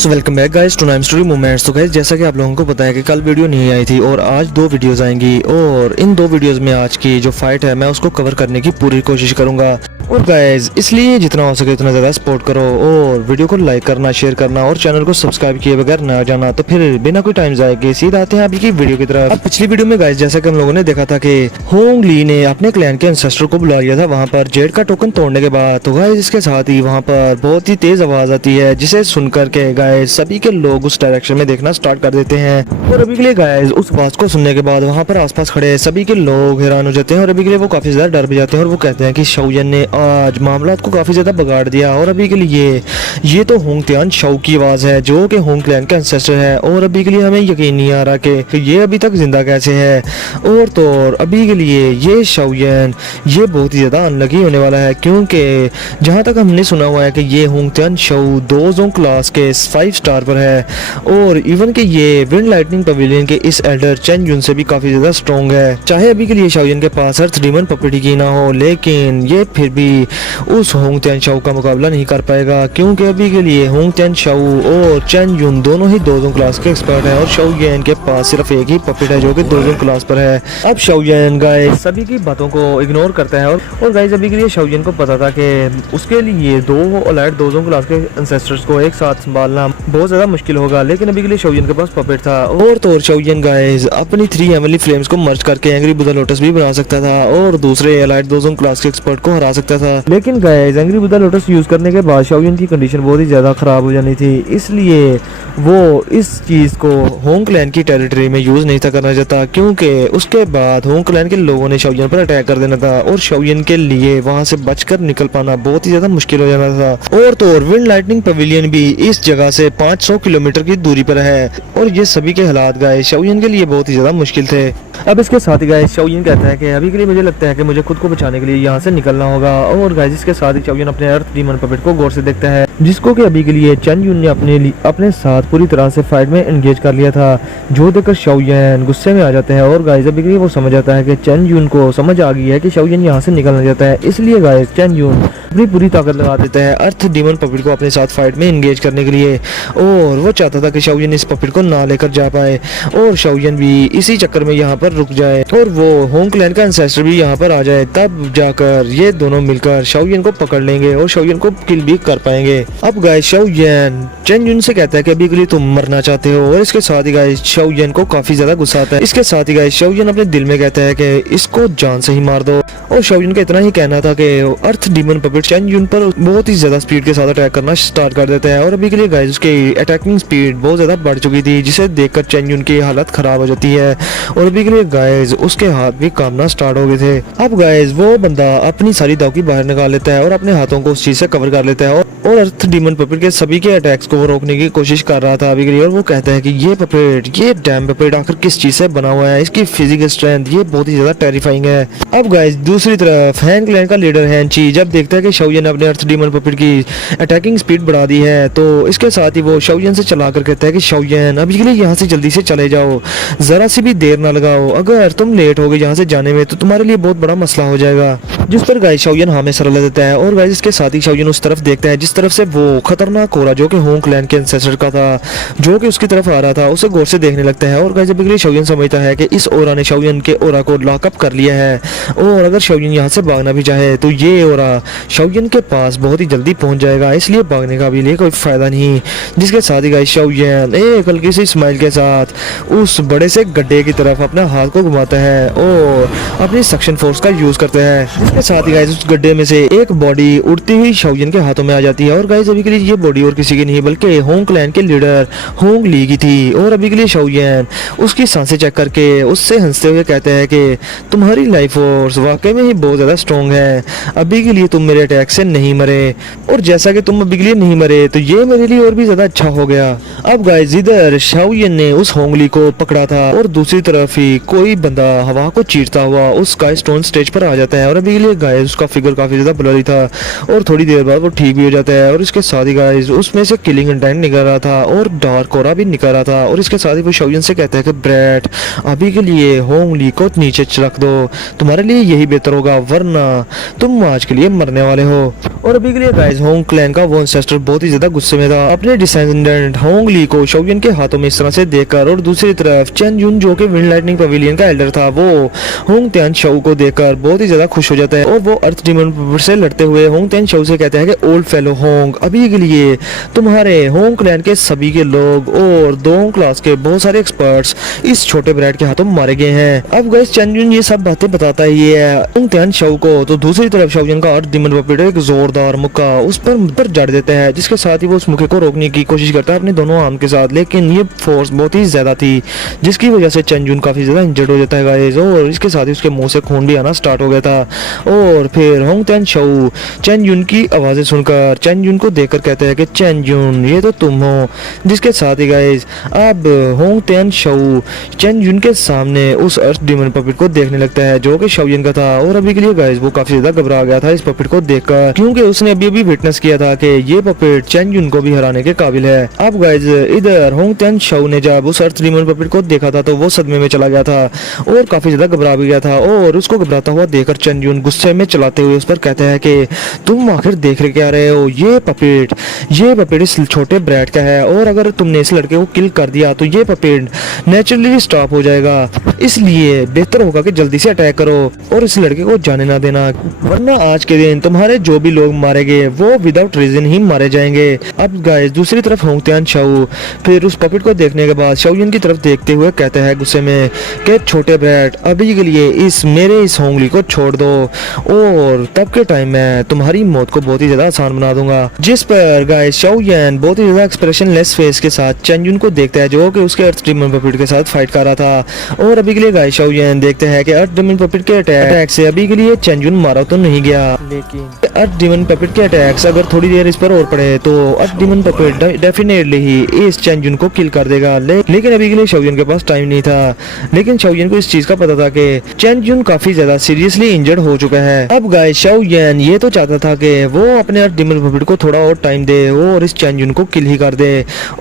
So welcome back guys to नाइम story moments. तो guys जैसा कि आप लोगों को पता है कि कल वीडियो नहीं आई थी और आज दो वीडियोस आएंगी और इन दो वीडियोस में आज की जो फाइट है मैं उसको कवर करने की पूरी कोशिश करूंगा। और गाइस इसलिए जितना हो सके उतना ज़्यादा सपोर्ट करो और वीडियो को लाइक करना, शेयर करना और चैनल को सब्सक्राइब किए बगैर ना जाना। तो फिर बिना कोई टाइम जाए के सीधा आते हैं अभी की वीडियो की तरफ। अब पिछली वीडियो में गाइस जैसा कि हम लोगों ने देखा था कि होंग ली ने अपने क्लैन के एंसेस्टर को बुला लिया था वहाँ पर जेड का टोकन तोड़ने के बाद। तो गाइस इसके साथ ही वहाँ पर बहुत ही तेज आवाज आती है जिसे सुनकर के गाइस सभी के लोग उस डायरेक्शन में देखना स्टार्ट कर देते हैं। और अभी के लिए गाइस उस आवाज को सुनने के बाद वहाँ पर आसपास खड़े सभी के लोग हैरान हो जाते हैं और अभी के लिए वो काफी ज्यादा डर भी जाते हैं और वो कहते हैं कि शाओयन ने आज मामला को काफी ज्यादा बिगाड़ दिया। और अभी के लिए ये तो होंग तियान शाओ की आवाज है जो कि होंग क्लैन का एंसेस्टर है और अभी के लिए हमें यकीन नहीं आ रहा कि ये अभी तक जिंदा कैसे है। और तो और अभी के लिए ये शाओयन ये बहुत ही ज्यादा अनलकी होने वाला है क्योंकि जहाँ तक हमने सुना हुआ है कि ये Hong Tian Shao 2 zone class के 5 स्टार पर है और इवन के ये विंड लाइटनिंग पवेलियन के इस एल्डर चेन युन से भी काफी ज्यादा स्ट्रॉन्ग है। चाहे अभी के लिए शाओयन के पास अर्थ डीमन पपेट ही ना हो लेकिन ये फिर भी उस होंग तियान शाओ का मुकाबला नहीं कर पाएगा क्योंकि अभी के लिए होंग तियान शाओ और चेन युन दोनों ही 2 जोन क्लास के एक्सपर्ट हैं और शाओयन के पास सिर्फ एक ही पपेट है जो कि 2 जोन क्लास पर है। अब शाओयन गाइस सभी की बातों को इग्नोर करता है और गाइस अभी के लिए शाओयन को पता था कि उसके लिए 2 अलर्ट 2 जोन क्लास के एंसेस्टर्स को एक साथ संभालना बहुत ज्यादा मुश्किल होगा, लेकिन अभी के लिए शाओयन के पास पपेट था। और तो और शाओयन गाइस अपनी 3 हेवनली फ्लेम्स को मर्ज करके एंग्री बुद्धा लोटस भी बना सकता था और दूसरे एलाइट 2 जोन क्लास के एक्सपर्ट को हरा सकता था। लेकिन guys angry Buddha lotus use करने के बाद शाओयन की कंडीशन बहुत ही ज्यादा खराब हो जानी थी, इसलिए वो इस चीज को होंग क्लैन की टेरिटरी में यूज नहीं था करना चाहता क्योंकि उसके बाद होंग क्लैन के लोगों ने शाओयन पर अटैक कर देना था और शाओयन के लिए वहां से बचकर निकल पाना बहुत ही ज्यादा मुश्किल हो जाना था। और तो और विंड लाइटनिंग पवेलियन भी इस जगह से 500 किलोमीटर की दूरी पर है और ये सभी के हालात गाइस शाओयन के लिए बहुत ही ज्यादा मुश्किल थे। अब इसके साथ ही गाइस शाओयन कहता है कि अभी के लिए मुझे लगता है कि मुझे खुद को बचाने के लिए यहाँ से निकलना होगा। और गाइस इसके साथ ही शाओयन अपने अर्थ डीमन पपेट को गौर से देखता है जिसको कि अभी के लिए चेन युन ने अपने साथ पूरी तरह से फाइट में एंगेज कर लिया था, जो देखकर शाओयन गुस्से में आ जाते हैं। और गाइस अभी के लिए वो समझ आता है कि चेन युन को समझ आ गई है कि शाओयन यहाँ से निकलना चाहता है, इसलिए गाइस चेन युन अपनी पूरी ताकत लगा देता है अर्थ डीमन पपेट को अपने साथ फाइट में एंगेज करने के लिए। और वो चाहता था कि शाओयन इस पपेट को ना लेकर जा पाए और शाओयन भी इसी चक्कर में यहाँ पर रुक जाए और वो होंग क्लैन का एंसेस्टर भी यहाँ पर आ जाए, तब जाकर ये दोनों मिलकर शाओयन को पकड़ लेंगे और शाओयन को किल भी कर पाएंगे। अब गाइस शाओयन चेन युन से कहता है कि अभी के लिए तुम मरना चाहते हो और इसके साथ ही गाइस शाओयन को काफी ज्यादा गुस्सा आता है। इसके साथ ही गाइस शाओयन अपने दिल में कहता है कि इसको जान से ही मार दो और शाओयन का इतना ही कहना था कि अर्थ डीमन पपेट चेन युन पर बहुत ही ज्यादा स्पीड के साथ अटैक करना स्टार्ट कर देता है और अभी के लिए गाइस उसकी अटैकिंग स्पीड बहुत ज्यादा बढ़ चुकी थी जिसे देखकर चेन युन की हालत खराब हो जाती है और अभी के लिए गाइस उसके हाथ भी कांपना स्टार्ट हो गए थे। अब गाइस वो बंदा अपनी सारी दाव बाहर निकाल लेता है और अपने हाथों को उस चीज से कवर कर लेता है और अर्थ डीमन पपेट के सभी के अटैक्स को वो रोकने की कोशिश कर रहा था अभी के लिए। और वो कहता है कि ये डैम पपेट आखिर किस चीज से बना हुआ है, इसकी फिजिकल स्ट्रेंथ ये बहुत ही ज्यादा टेरिफाइंग है। अब गाइस दूसरी तरफ हैन क्लैन का लीडर हैन ची जब देखता है कि शाओयन ने अपने अर्थ डीमन पपेट की अटैकिंग स्पीड बढ़ा दी है तो इसके साथ ही वो शाओयन से चला कर कहता है कि शाओयन अभी के लिए यहाँ से जल्दी से चले जाओ, जरा सी भी देर ना लगाओ, अगर तुम लेट हो गए यहाँ से जाने में तो तुम्हारे लिए बहुत बड़ा मसला हो जाएगा। जिस पर गाइस शाओयन हाँ में सर लगा देता है और गाइस इसके साथ ही शाओयन उस तरफ देखता है जिस तरफ से वो खतरनाक कोरा जो कि होंग क्लैन के एंसेस्टर का था जो कि उसकी तरफ आ रहा था उसे गौर से देखने लगता है। और गाइस अभी के लिए शाओयन समझता है कि इस ओरा ने शाओयन के ओरा को लॉकअप कर लिया है और अगर शाओयन यहाँ से भागना भी चाहे तो ये ओरा शाओयन के पास बहुत ही जल्दी पहुंच जाएगा, इसलिए भागने का भी लिए कोई फायदा नहीं। जिसके साथ ही गाइस शाओयन एक हल्की सी स्माइल के साथ उस बड़े से गड्ढे की तरफ अपना हाथ को घुमाता है और अपनी सक्शन फोर्स का यूज करता है। जिसके साथ ही गाइस उस गड्ढे में से एक बॉडी उड़ती हुई शाओयन के हाथों में आ जाती है और गाइस अभी के लिए ये बॉडी और किसी की नहीं बल्कि होंग क्लैन के लीडर होंग ली की थी। और अभी के लिए शाओयन उसकी सांसें चेक करके उससे हंसते हुए कहते हैं कि तुम्हारी लाइफ फोर्स वाकई में ही बहुत ज्यादा स्ट्रॉन्ग है, अभी के लिए तुम मेरे अटैक से नहीं मरे और जैसा कि तुम अभी के लिए नहीं मरे तो ये मेरे लिए और भी ज्यादा अच्छा हो गया। अब गाइस इधर शाओयन ने उस होंग ली को पकड़ा था और दूसरी तरफ ही कोई बंदा हवा को चीरता हुआ उस स्काई स्टोन स्टेज पर आ जाता है और अभी के लिए गाइस उसका फिगर काफी ज्यादा ब्लरी था और थोड़ी देर बाद वो ठीक भी हो जाता है। और इसके साथ ही गाइस उसमें से किलिंग इंटेंट निकल रहा था और डार्क कोरा भी निकल रहा था और इसके साथ ही वो शाओयन से कहता है कि ब्रैट अभी के लिए होंग ली को नीचे रख दो, तुम्हारे लिए यही बेहतर होगा वरना तुम आज के लिए मरने वाले हो। और अभी के लिए गाइस होंग क्लैन का वो एंसेस्टर बहुत ही ज्यादा गुस्से में था अपने डिसेंडेंट होंग ली को शाओयन के हाथों में इस तरह से देखकर। और दूसरी तरफ चेन जुन जो कि विंड लाइटनिंग पवेलियन का एल्डर था, वो होंग त्यान शाओ को देखकर बहुत ही ज्यादा खुश हो जाता है और वो अर्थ डीमन से लड़ते हुए होंग त्यान शाओ से कहता है कि ओल्ड फेलो होंग, अभी के लिए तुम्हारे होंग क्लैन के सभी के लोग और दोंग क्लास के बहुत सारे एक्सपर्ट्स इस छोटे ब्रैड के हाथों मारे गए हैं। अब गाइस चेन जुन ये सब बातें बताता ही है होंग त्यान शाओ को, तो दूसरी तरफ शाओयन का अर्थ डीमन पपेट एक जोरदार मुक्का उस पर जड़ देता है, जिसके साथ ही वो उस मुक्के को रोकने की कोशिश करता है अपने दोनों आर्म के साथ, लेकिन ये फोर्स बहुत ही ज्यादा थी जिसकी वजह से चेन जुन काफी ज्यादा इंजर्ड हो जाता है गाइस। और इसके साथ ही उसके मुंह से खून भी आना स्टार्ट हो गया था। और फिर होंग त्यान शाओ चेन जुन की आवाजें सुनकर चेन जुन को देखकर कहते हैं कि चेन जुन ये तो तुम हो। जिसके साथ ही गाइस अब होंग त्यान शाओ चेन जुन के सामने उस अर्थ डीमन पपेट को देखने लगता है जो कि शाओयन का था। और अभी के लिए गाइस वो काफी ज्यादा घबरा गया था इस पपेट को देखकर, क्योंकि उसने अभी अभी विटनेस किया था कि ये पपेट चेन जुन को भी हराने के काबिल है। अब गाइस इधर होंग त्यान शाओ ने जब उस अर्थ डीमन पपेट को देखा था तो वो सदमे में चला गया था और काफी ज्यादा घबरा भी गया था। और उसको घबराता हुआ देखकर चेन जुन गुस्से में चलाते हुए उस पर कहता है कि तुम आखिर देख रहे क्या रहे हो, ये पपेट इस छोटे ब्रैड का है और अगर तुमने इस लड़के को किल कर दिया तो ये पपेट नेचुरली स्टॉप हो जाएगा, इसलिए बेहतर होगा कि जल्दी से अटैक करो और इस लड़के को जाने ना देना, वरना आज के दिन तुम्हारे जो भी लोग मारे गए वो विदाउट रीजन ही मारे जाएंगे। अब गाइस दूसरी तरफ होंग त्यान शाओ फिर उस पपेट को देखने के बाद शाओयन की तरफ देखते हुए कहता है गुस्से में कि छोटे ब्रैड अभी के लिए इस होंगली को छोड़ दो और तब के टाइम में तुम्हारी मौत को बहुत ही ज्यादा आसान बना दूंगा। जिस पर गाइस शाओयन बहुत ही ज्यादा एक्सप्रेशनलेस फेस के साथ चेन जुन को देखता है जो कि उसके अर्थ डीमन पपेट के साथ फाइट कर रहा था। और अभी के लिए गाइस शाओयन देखते हैं कि अर्थ डीमन पपेट के अटैक से अभी के लिए चेन जुन मारा तो नहीं गया, लेकिन अर्थ डीमन पपेट के अटैक्स अगर थोड़ी देर इस पर और पड़े तो अर्थ डीमन पपेट डेफिनेटली ही इस चेन जुन को किल कर देगा। लेकिन अभी के लिए शाओयन के पास टाइम नहीं था, लेकिन शाओयन को इस चीज का पता था कि चेन जुन काफी ज्यादा सीरियसली इंजर्ड हो चुका है। अब गाइस शाओयन ये तो चाहता था कि वो अपने अर्थ डीमन पपेट को थोड़ा और टाइम दे और इस चेन जुन को किल ही कर दे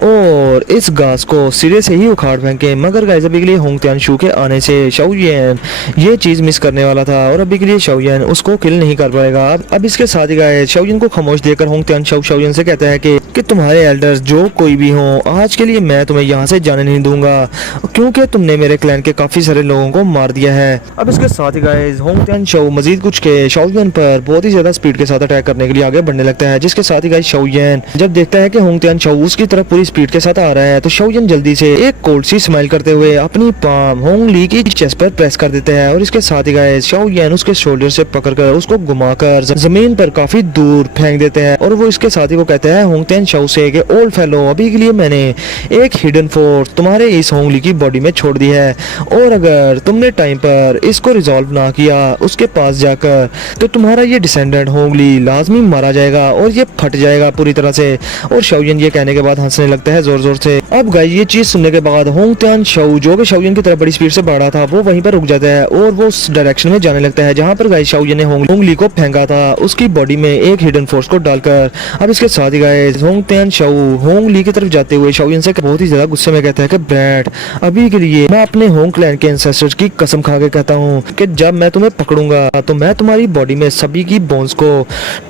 और इस घास को सिरे से ही उखाड़ फेंके, मगर गाइस अभी के लिए होंग त्यान शाओ के आने से शाओयन ये चीज मिस करने वाला था और अभी के लिए शाओयन उसको किल नहीं कर पाएगा। अब इसके साथ ही गाइस शाओयन को खामोश देकर होंग त्यान शाओ शाओयन से कहता है कि तुम्हारे एल्डर्स जो कोई भी हो, आज के लिए मैं तुम्हें यहाँ से जाने नहीं दूंगा क्योंकि तुमने मेरे क्लैन के काफी सारे लोगों को मार दिया है। अब इसके साथ ही गाइस होंग त्यान शाओ मजीद कुछ के शाओयन पर बहुत ही ज्यादा स्पीड के साथ अटैक करने के लिए आगे बढ़ने लगता है। जिसके साथ ही गाइस शाओयन जब देखता है कि होंग त्यान शाओ उसकी तरफ पूरी स्पीड के साथ आ रहा है तो शाओयन जल्दी से एक कोल्ड सी स्माइल करते हुए अपनी पाम होंग ली की चेस्ट पर प्रेस कर देते हैं। और इसके साथ ही गाइस शाओयन उसके शोल्डर से पकड़कर उसको घुमाकर जमीन पर काफी दूर फेंक देते हैं। और वो इसके साथ ही वो कहते हैं होंग त्यान शाओ से कि ओल्ड फेलो अभी के लिए मैंने एक हिडन फोर्स तुम्हारे इस होंग ली की बॉडी में छोड़ दी है और अगर तुमने टाइम पर इसको रिजॉल्व ना किया उसके पास जाकर तो तुम्हारा ये डिसेंडेंट होंग ली लाजमी मारा जाएगा और ये फट जाएगा पूरी तरह से। और शाओयन ये कहने के बाद हंसने लगता है जोर जोर से। अब गाइस ये चीज सुनने के बाद होंग त्यान शाओ जो कि शाओयन की तरफ बड़ी स्पीड से बढ़ रहा था वो वहीं पर रुक जाता है और वो उस डायरेक्शन में जाने लगता है जहां पर गाइस शाओयन ने होंग ली को फेंका था उसकी बॉडी में एक हिडन फोर्स को डालकर। अब इसके साथ ही गाइस होंग त्यान शाओ होंग ली की तरफ जाते हुए शाओयन से बहुत ही ज्यादा गुस्से में कहता है कि ब्रैड अभी के लिए मैं अपने होंग क्लैन के एंसेस्टर्स की कसम खा के कहता हूँ कि जब मैं तुम्हें पकड़ूंगा तो मैं तुम्हारी बॉडी में सभी की बोन्स को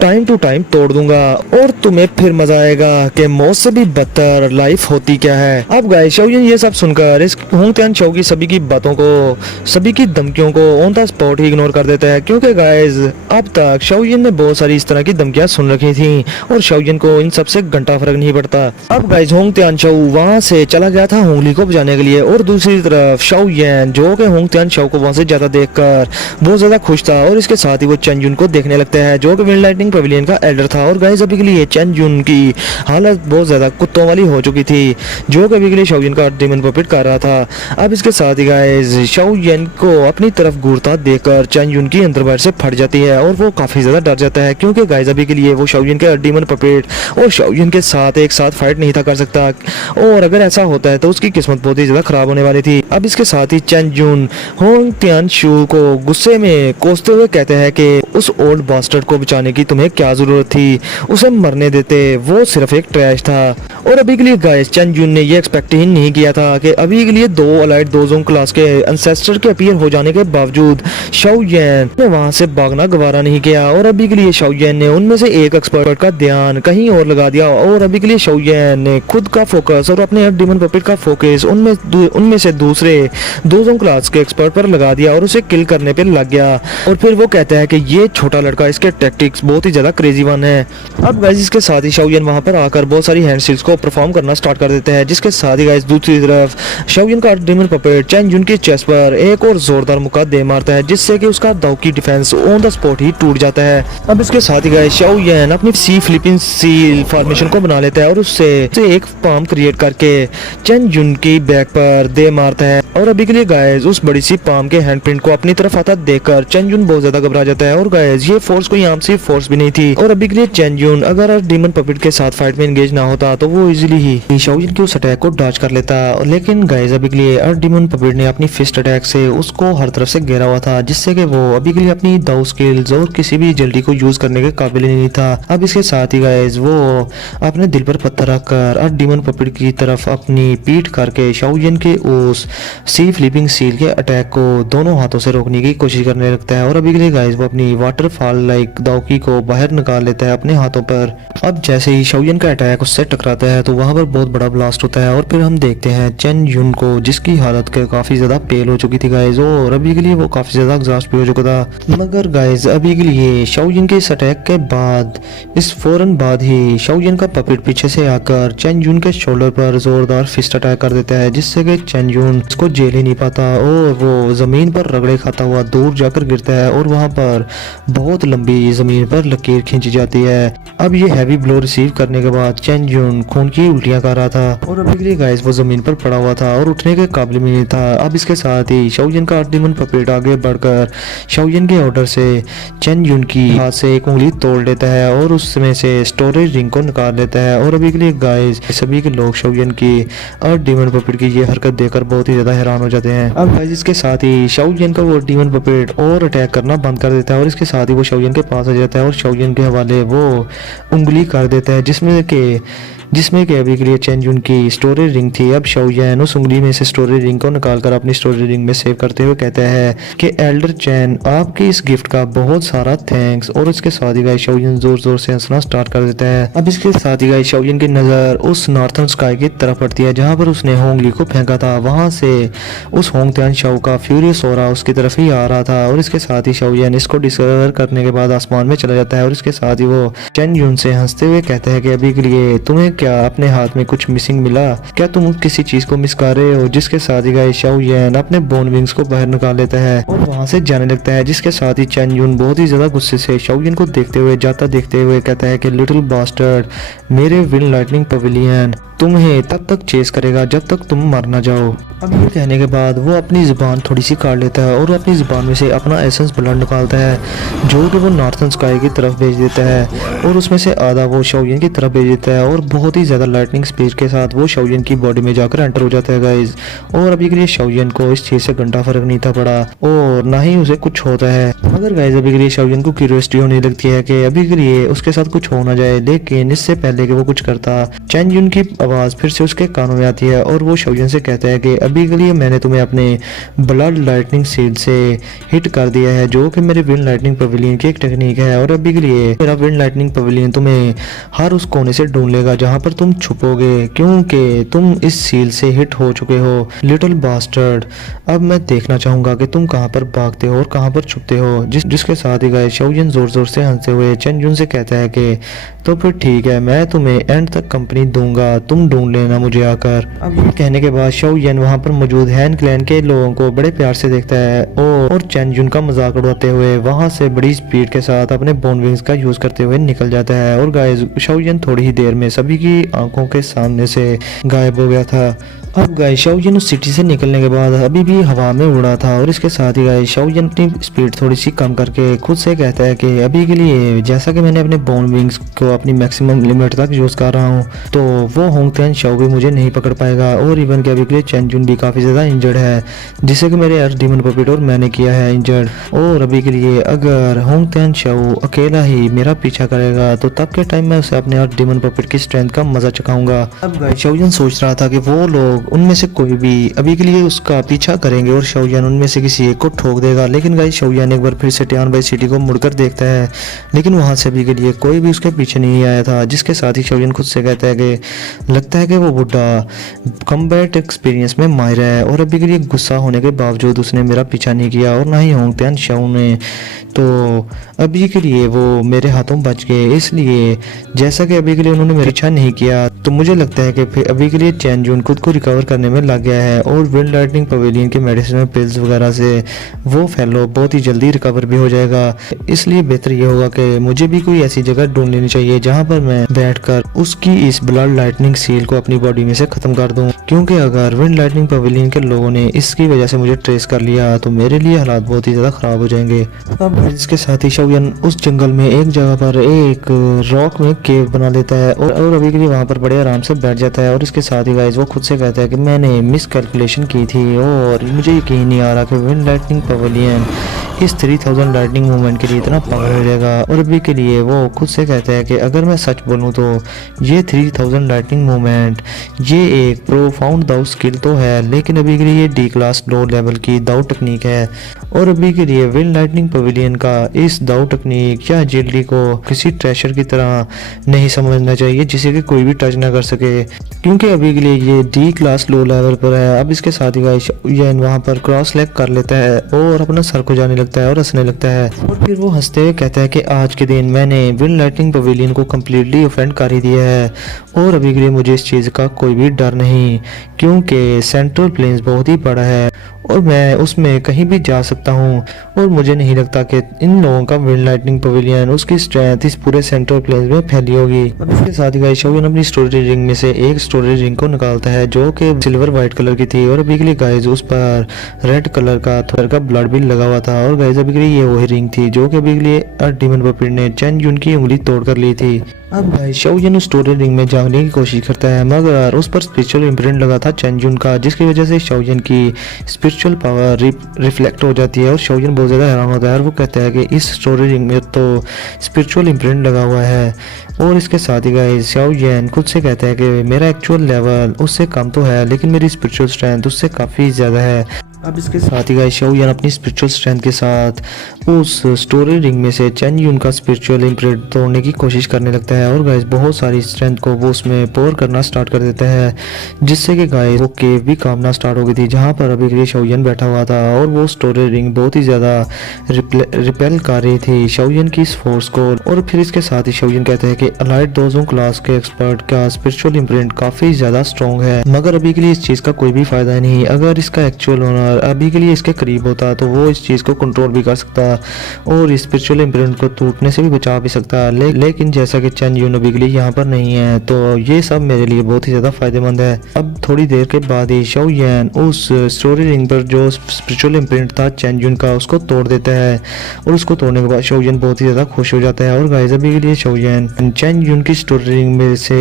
टाइम टू टाइम तोड़ दूंगा और तुम्हें फिर मजा आएगा कि मौत से भी बदतर लाइफ होती क्या है। अब गाइस शाओयन ये सब सुनकर इस होंग त्यान शाओ की सभी की बातों को सभी की धमकियों को on the spot he ignore कर देता है, क्योंकि गाइस अब तक शाओयन ने बहुत सारी इस तरह की धमकियां सुन रखी थी और शाओयन को इन सबसे घंटा फर्क नहीं पड़ता। अब गाइस होंग त्यान शाओ वहां से चला गया था होंग ली को बचाने के लिए और दूसरी तरफ शाओयन जो कि होंग त्यान शाओ को वहां से ज्यादा देखकर बहुत ज्यादा खुश था और इसके साथ ही वो चेन जुन को देखने लगता है जो कि विंड लाइटनिंग पवेलियन का एल्डर था। और गाइस अभी के लिए चेन जुन की हालत बहुत ज्यादा कुत्तों वाली हो चुकी थी जो कि अभी के लिए शाओयन का डीमन पपेट कर रहा था। अब इसके साथ ही गाइस शाओयन को अपनी तरफ घूरता देखकर चेन जुन की अंदर बाहर से फट जाती है और वो काफी ज्यादा डर जाता है, क्योंकि गाइस अभी के लिए वो शाओयन के डीमन पपेट और शाओयन के साथ एक साथ फाइट नहीं था कर सकता और अगर ऐसा होता है तो उसकी किस्मत बहुत ही ज्यादा खराब होने वाली थी। अब इसके साथ ही चेन जुन होंग त्यान शाओ को गुस्से में कोसते हुए कहते हैं कि उस ओल्ड बास्टर्ड को बचाने की तुम्हें क्या जरूरत थी, उसे मरने देते, वो सिर्फ एक ट्रैश था। और अभी के लिए गाइस चेन जुन ने ये एक्सपेक्ट ही नहीं किया था कि अभी के लिए दो अलाइड दोजोंग क्लास के एंसेस्टर के अपीयर हो जाने के बावजूद शाओयन ने वहां से भागना गवारा नहीं किया और अभी के लिए शाओयन शाओयेन ने उनमें से एक एक्सपर्ट का ध्यान कहीं और लगा दिया और अभी के लिए शाओयेन ने खुद का फोकस और अपने डीमन पपेट का फोकस उनमें से दूसरे दोजोंग क्लास के एक्सपर्ट पर लगा दिया और उसे किल करने पे लग गया। और फिर वो कहता है कि ये छोटा लड़का, इसके टैक्टिक्स बहुत ही ज्यादा क्रेजी वन है। अब गाइस इसके साथ ही शाओयेन वहां पर आकर बहुत सारी हैंड स्किल्स को परफॉर्म करना स्टार्ट कर देते हैं, जिसके साथ ही गाइस दूसरी तरफ शाओयेन का डीमन पपेट चेन जुन की चेस्ट पर एक और जोरदार मुक्का दे मारता है, जिससे कि उसका दाव की डिफेंस ऑन द स्पॉट ही टूट जाता है। अब इसके साथ ही गाइस शाओयेन अपनी सी फ्लिपिंग सील फॉर्मेशन को बना लेता है और उससे एक पाम क्रिएट करके चेन जुन की बैक पर दे मारता है। और अभी के लिए गाइस उस बड़ी सी पाम के हैंडप्रिंट को अपनी तरफ आता देखकर चेन जुन बहुत ज्यादा घबरा जाता है। और गाइस ये फोर्स कोई आम सी फोर्स भी नहीं थी और अभी के लिए चेन जुन अगर डीमन पपेट के साथ फाइट में एंगेज ना होता तो वो इजीली ही शाओयेन के उस अटैक को डॉज कर लेता। लेकिन गाइस अभी के लिए डीमन पपेट ने अपनी फिस्ट अटैक से उसको हर तरफ से घेरा हुआ था, जिससे कि वो अभी के लिए अपनी दाव स्किल्स और किसी भी जल्दी को यूज करने के काबिल ही नहीं था। अब इसके साथ ही गाइस वो अपने दिल पर पत्थर रखकर डीमन पपेट की तरफ अपनी पीठ करके शाओयेन के उस सी फ्लिपिंग सील के अटैक को दोनों हाथों से रोकने की कोशिश करने लगता है। और अभी के लिए गाइस वो अपनी वाटरफॉल लाइक दावकी को बाहर निकाल लेता है अपने हाथों पर। अब जैसे ही शाओयेन का अटैक उससे टकराता है तो वहां पर बहुत बड़ा ब्लास्ट होता है और फिर हम देखते हैं चेन जुन को, जिसकी हालत के काफी ज्यादा पेल हो चुकी थी गाइस और अभी के लिए वो काफी ज्यादा एग्जॉस्ट भी हो चुका था। मगर गाइस अभी के लिए शाओयेन के इस अटैक के बाद इस फौरन बाद ही शाओयेन का पपेट पीछे से आकर चेन जुन के शोल्डर पर जोरदार फिस्ट अटैक कर देता है, जिससे कि चेन जुन उसको झेल ही नहीं पाता और वो जमीन पर रगड़े खाता हुआ दूर जाकर गिरता है और वहां पर बहुत लंबी जमीन पर लकीर खींची जाती है। अब ये हैवी ब्लो रिसीव करने के बाद चेन जुन खून की उल्टियां कर रहा था और अभी के लिए गाइस वो जमीन पर पड़ा हुआ था और उठने के काबिल भी नहीं था। अब इसके साथ ही शाओयेन का डीमन पपेट आगे बढ़कर शाओयेन के ऑर्डर से चेन जुन की हाथ से एक उंगली तोड़ लेता है और उसमें से स्टोरेज रिंग को निकाल लेता है। और अभी के लिए गाइस सभी के लोग शाओयेन की और डीमन पपेट की ये हरकत देखकर बहुत ही ज्यादा हैरान हो जाते हैं। अब गाइस इसके साथ ही शाओयेन का वो डीमन पपेट और अटैक करना बंद कर देता है और इसके साथ ही वो शाओयेन के पास आ जाता है और शाओयेन के हवाले वो उंगली कर देता है, जिसमें कि अभी के लिए चेन जुन की स्टोरेज रिंग थी। अब शाओयेन उस उंगली में से स्टोरेज रिंग को निकालकर अपनी स्टोरेज रिंग में सेव करते हुए कहता है कि एल्डर चेन आपकी इस गिफ्ट का बहुत सारा थैंक्स। और इसके साथ ही गाइस शाओयेन जोर जोर से हंसना स्टार्ट कर देता है। अब इसके साथ ही गाइस शाओयेन की नजर उस नॉर्थर्न स्काई की तरफ पड़ती है जहां पर उसने होंगली को फेंका था। वहां से उस होंगत्यान शाओ का फ्यूरियस ऑरा उसकी तरफ ही आ रहा था और इसके साथ ही शाओयेन इसको डिस्कवर करने के बाद आसमान में चला जाता है और इसके साथ ही वो चेन जुन से हंसते हुए कहता है कि अभी के लिए तुम्हें क्या अपने हाथ में कुछ मिसिंग मिला, क्या तुम किसी चीज को मिस कर रहे हो। जिसके साथ ही गाइस शाओयेन अपने बोन विंग्स को बाहर निकाल लेता है और वहां से जाने लगता है। जिसके साथ ही चेन जुन बहुत ही ज्यादा गुस्से से शाओयेन को देखते हुए कहता है कि लिटिल बास्टर्ड, मेरे विंड लाइटनिंग पवेलियन तुम्हें तब तक चेस करेगा जब तक तुम मर ना जाओ। अब ये कहने के बाद वो अपनी जुबान थोड़ी सी काट लेता है और अपनी जुबान में से अपना एसेंस ब्लड निकालता है जो कि वो नॉर्थर्न स्काई की तरफ भेज देता है और उसमें से आधा वो शाओयेन की तरफ भेज देता है और बहुत ही ज्यादा लाइटनिंग स्पीड के साथ वो शाओयेन की बॉडी में जाकर एंटर हो जाता है गाइस। और अभी के लिए शाओयेन को इस चीज से घंटा फर्क नहीं था पड़ा और ना ही उसे कुछ होता है। मगर गाइस अभी के लिए शाओयेन को क्यूरियोसिटी होने लगती है कि अभी के लिए उसके साथ कुछ हो ना जाए, लेकिन इससे पहले कि वो कुछ करता चेन जुन की आवाज फिर से उसके कानों में आती है और वो शाओयेन से कहता है कि अभी के लिए मैंने तुम्हें अपने ब्लड लाइटनिंग शील्ड से हिट कर दिया है, जो कि मेरे विंड लाइटनिंग पवेलियन की एक टेक्निक है। और अभी के लिए मेरा विंड लाइटनिंग पवेलियन तुम्हें हर उस कोने से ढूंढ लेगा जहां पर तुम छुपोगे, क्योंकि तुम इस शील्ड से हिट हो चुके हो लिटिल बास्टर्ड। अब मैं देखना चाहूंगा कि तुम कहां पर भागते हो और कहां पर छुपते हो। जिसके साथ ही गाइस शाओयेन जोर जोर से हंसते हुए चेन जुन से कहता है कि तो फिर ठीक है, मैं तुम्हें एंड तक कंपनी दूंगा, तुम ढूंढ लेना मुझे आकर। अब ये कहने के बाद शाओयेन वहां पर मौजूद हैन क्लैन के लोगों को बड़े प्यार से देखता है और चेन जुन का मजाक उड़ाते हुए वहां से बड़ी स्पीड के साथ अपने बोन विंग्स का यूज करते हुए निकल जाता है। और गाइस शाओयेन थोड़ी ही देर में सभी की आंखों के सामने से गायब हो गया था। अब गाइस शाओयेन उस सिटी से निकलने के बाद अभी भी हवा में उड़ा था और इसके साथ ही गाइस शाओयेन अपनी स्पीड थोड़ी सी कम करके खुद से कहता है कि अभी के लिए जैसा कि मैंने अपने बोन विंग्स को अपनी मैक्सिमम लिमिट तक यूज कर रहा हूँ तो वो होंगत्यान शाओ भी मुझे नहीं पकड़ पाएगा। और इवन के अभी के लिए चेन जुन भी काफी ज्यादा इंजर्ड है, जिसे कि मेरे डीमन पपेट और मैंने किया है इंजर्ड। और अभी के लिए अगर होंगत्यान शाओ अकेला ही मेरा पीछा करेगा तो तब के टाइम में उसे अपने डीमन पपेट की स्ट्रेंथ का मजा चखाऊंगा। अब गाइस शाओयान सोच रहा था कि वो लोग उनमें से कोई भी अभी के लिए उसका पीछा करेंगे और शाओयान उनमें से किसी एक को ठोक देगा। लेकिन गाइस शाओयान एक बार फिर से टियानबाई सिटी को मुड़कर देखता है, लेकिन वहां से अभी के लिए कोई भी उसके पीछे नहीं आया था। जिसके साथ ही शाओयान खुद से कहता है कि लगता है कि वो बुढ़ा कम्बैट एक्सपीरियंस में माहिर है और अभी के लिए गुस्सा होने के बावजूद उसने मेरा पीछा नहीं किया और ना ही होंग त्यान शाओ ने, तो अभी के लिए वो मेरे हाथों बच गए। इसलिए जैसा कि अभी के लिए उन्होंने मेरा पीछा नहीं किया, तो मुझे लगता है कि फिर अभी के लिए चैन जून खुद को रिकवर करने में लग गया है और विंड लाइटनिंग पवेलियन के मेडिसिन पिल्स वगैरह से वो फेलो बहुत ही जल्दी रिकवर भी हो जाएगा। इसलिए बेहतर ये होगा कि मुझे भी कोई ऐसी जगह ढूंढ लेनी चाहिए जहाँ पर मैं बैठकर उसकी इस ब्लड लाइटनिंग सील को अपनी बॉडी में से खत्म कर दूं, क्योंकि अगर विंड लाइटनिंग पवेलियन के लोगों ने इसकी वजह से मुझे ट्रेस कर लिया तो मेरे लिए हालात बहुत ही ज्यादा खराब हो जाएंगे। अब इसके साथ ही शाओयान उस जंगल में एक जगह पर एक रॉक में केव बना लेता है और अभी के लिए वहां पर बड़े आराम से बैठ जाता है। और इसके साथ ही गाइस वो खुद से कहता है कि मैंने मिस कैलकुलेशन की थी और मुझे यकीन नहीं आ रहा कि विंड लाइटनिंग पवेलियन इस 3000 लाइटनिंग मूवमेंट के लिए इतना पावर हो जाएगा। और अभी के लिए वो खुद से कहता है कि अगर मैं सच बोलूं तो ये 3000 लाइटनिंग मूवमेंट ये एक प्रोफाउंड दाउ स्किल तो है, लेकिन अभी के लिए डी क्लास लो लेवल की दाउ टेक्निक है। और अभी के लिए विंड लाइटनिंग पवेलियन का इस दाउ टेक्निक या एजिलिटी को किसी ट्रेशर की तरह नहीं समझना चाहिए जिसे कि कोई भी टच ना कर सके, क्योंकि अभी के लिए ये डी क्लास लो लेवल पर है। अब इसके साथ ही गाइस ये वहां पर क्रॉस लेग कर लेता है और अपना सर को जाने लगता है और हंसने लगता है। और फिर वो हंसते हुए कहता है कि आज के दिन मैंने विंड लाइटनिंग पवेलियन को कम्प्लीटली ऑफेंड कर ही दिया है और अभी के लिए मुझे इस चीज़ का कोई भी डर नहीं, क्योंकि सेंट्रल प्लेन्स बहुत ही बड़ा है और मैं उसमें कहीं भी जा सकता हूँ। और मुझे नहीं लगता कि इन लोगों का विंड लाइटनिंग पवेलियन उसकी स्ट्रेंथ इस पूरे सेंट्रल प्लेन्स में फैली होगी। अब इसके साथ ही गाइस शाओयान अपनी स्टोरेज रिंग में से एक स्टोरेज रिंग को निकालता है जो कि सिल्वर व्हाइट कलर की थी और अभी के लिए गाइस उस पर रेड कलर का थोड़ा का ब्लड भी लगा हुआ था। और गाइस अभी के लिए ये वही रिंग थी जो कि अभी के लिए डीमन पपिट ने चैन जून की उंगली तोड़ कर ली थी। अब गाइस शाओयान उस स्टोरेज रिंग में जाने की कोशिश करता है, मगर उस पर स्पिरिचुअल इम्प्रिंट लगा था चैन जून का, जिसकी वजह से शाओयान की स्पिरिचुअल पावर रिफ्लेक्ट हो जाती है और शाओयान बहुत ज़्यादा हैरान होता है और वो कहता है कि इस स्टोरेज रिंग में तो स्पिरिचुअल इम्प्रिंट लगा हुआ है। और इसके साथ ही गाइस शाओयान खुद से कहता है कि मेरा एक्चुअल लेवल उससे कम तो है, लेकिन मेरी स्पिरिचुअल स्ट्रेंथ उससे काफ़ी ज़्यादा है। अब इसके साथ ही गाइस शाओयान अपनी स्पिरिचुअल स्ट्रेंथ के साथ उस स्टोरेज रिंग में से चैन यून का स्पिरिचुअल इम्प्रिंट तोड़ने की कोशिश करने लगता है और गाइस बहुत सारी स्ट्रेंथ को वो उसमें पोर करना स्टार्ट कर देता है, जिससे कि गाइस वो केव भी कामना स्टार्ट हो गई थी जहां पर अभी के लिए शाओयान बैठा हुआ था। और वो स्टोरेज रिंग बहुत ही ज़्यादा रिपेल कर रही थी शाओयान की इस फोर्स को। और फिर इसके साथ ही शाओयान कहते हैं कि अलाइड दोजों क्लास के एक्सपर्ट का स्पिरिचुअल इम्प्रिंट काफ़ी ज़्यादा स्ट्रॉन्ग है, मगर अभी के लिए इस चीज़ का कोई भी फायदा नहीं। अगर इसका एक्चुअल ओनर अभी के लिए इसके करीब होता तो वो इस चीज़ को कंट्रोल भी कर सकता और स्पिरिचुअल इम्प्रिंट को टूटने से भी बचा भी सकता लेकिन जैसा कि चैन यून अभी के लिए यहाँ पर नहीं है, तो ये सब मेरे लिए बहुत ही ज़्यादा फायदेमंद है। अब थोड़ी देर के बाद ही शाओयान उस स्टोरी रिंग पर जो स्पिरिचुअल इम्प्रिंट था चैन यून का उसको तोड़ देता है और उसको तोड़ने के बाद शाओयान बहुत ही ज़्यादा खुश हो जाता है। और गाइस अभी के लिए शाओयान चैन यून की स्टोरी रिंग में से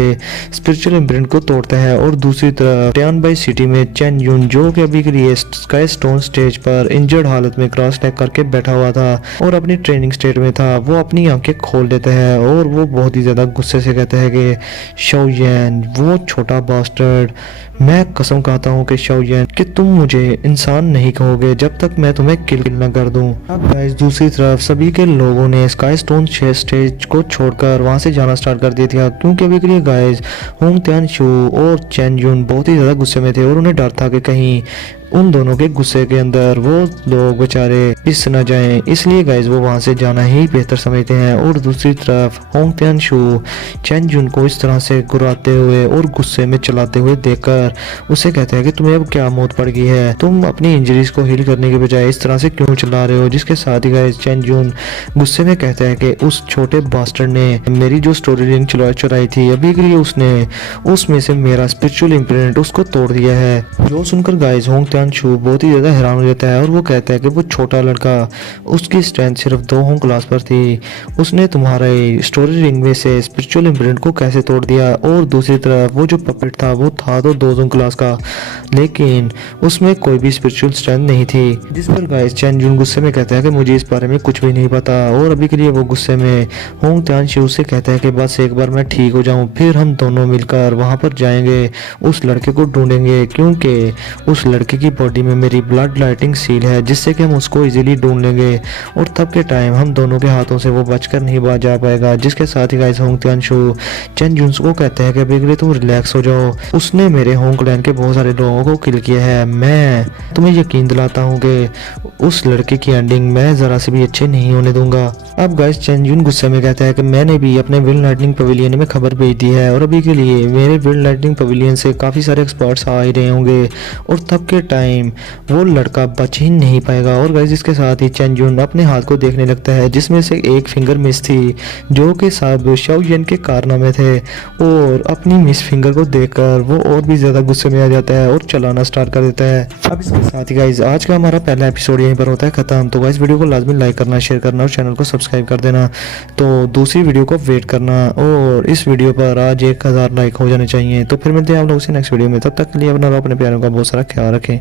स्पिरिचुअल इम्प्रिंट को तोड़ता है और दूसरी तरफ टियानबाई सिटी में चैन यून जो कि अभी के लिए स्काई स्टोन स्टेज पर इंजर्ड हालत में क्रॉस लेग करके बैठा हुआ था और अपनी ट्रेनिंग स्टेट में था, वो अपनी आंखें खोल देता है और वो बहुत ही ज़्यादा गुस्से से कहता है कि शाओयान वो छोटा बास्टर्ड, मैं कसम खाता हूँ कि शाओयान कि तुम मुझे इंसान नहीं कहोगे जब तक मैं तुम्हें किल ना कर दूं। अब गाइस दूसरी तरफ सभी के लोगों ने स्काई स्टोन स्टेज को छोड़कर वहां से जाना स्टार्ट कर दिया था, क्योंकि अभी के लिए गाइस होंग त्यान शू और चैन यून बहुत ही ज़्यादा गुस्से में थे और उन्हें डर था कि कहीं उन दोनों के गुस्से के अंदर वो लोग बेचारे पिस न जाएं, इसलिए गाइस वो वहां से जाना ही बेहतर समझते हैं। और दूसरी तरफ होंग त्यान शू चैन जून को इस तरह से गुर्राते हुए और गुस्से में चलाते हुए देखकर उसे कहते हैं कि तुम्हें अब क्या मौत पड़ गई है, तुम अपनी इंजरीज को हील करने के बजाय इस तरह से क्यों चला रहे हो। जिसके साथ ही गाइस चैन जून गुस्से में कहता है कि उस छोटे बास्टर्ड ने मेरी जो स्टोरी रिंग चुराई थी, अभी के लिए उसने उसमें से मेरा स्पिरिचुअल इम्प्रिंट उसको तोड़ दिया है। जो सुनकर गाइस होंग त्यांशु बहुत ही ज़्यादा हैरान हो जाता है और वो कहता है कि वो छोटा लड़का, उसकी स्ट्रेंथ सिर्फ 2 होम क्लास पर थी, उसने तुम्हारे स्टोरी रिंग में से स्पिरिचुअल इम्प्रिंट को कैसे तोड़ दिया। और दूसरी तरफ वो जो पपेट था वो था तो 2 होम क्लास का, लेकिन उसमें कोई भी स्पिरिचुअल स्ट्रेंथ नहीं थी। जिस पर गाइस चैन जुन गुस्से में कहता है कि मुझे इस बारे में कुछ भी नहीं पता, और अभी के लिए वो गुस्से में होंग त्यांशु से कहता है कि बस एक बार मैं ठीक हो जाऊं फिर हम दोनों मिलकर वहां पर जाएंगे, उस लड़के को ढूंढेंगे, क्योंकि उस लड़के की बॉडी में मेरी ब्लड लाइटिंग सील है जिससे कि हम उसको इजीली ढूंढ लेंगे और तब के टाइम हम दोनों के हाथों से वो बचकर नहीं बाज जा पाएगा। जिसके साथ ही गाइस होंग त्यांशु चैन जुन्स को कहता है कि अभी के लिए तुम रिलैक्स हो जाओ, उसने मेरे होंग क्लैन के बहुत सारे लोगों को किल किया है, मैं तुम्हें यकीन दिलाता हूँ कि उस लड़के की एंडिंग मैं जरा से भी अच्छे नहीं होने दूंगा। अब गाइस चैन जुन गुस्से में कहता है कि मैंने भी अपने विल लाइटनिंग पवेलियन में खबर भेज दी है और अभी के लिए मेरे विल लाइटनिंग पवेलियन से काफी सारे एक्सपर्ट्स आ ही रहे होंगे और तब के टाइम वो लड़का बच ही नहीं पाएगा। और गाइस इसके साथ ही चैन जुन अपने हाथ को देखने लगता है जिसमें से एक फिंगर मिस थी जो कि सब शाओयन के कारनामे थे, और अपनी मिस फिंगर को देखकर वो और भी ज्यादा गुस्से में आ जाता है और चलाना स्टार्ट कर देता है। अब इसके साथ ही गाइस आज का हमारा पहला एपिसोड यहीं पर होता है खत्म। तो गाइस वीडियो को लाजमी लाइक करना, शेयर करना और चैनल को सब्सक्राइब कर देना। तो दूसरी वीडियो को वेट करना और इस वीडियो पर आज 1000 लाइक हो जाने चाहिए। तो फिर मिलते हैं आप लोगों से नेक्स्ट वीडियो में, तब तक के लिए अपना और अपने प्यारों का बहुत सारा ख्याल रखें।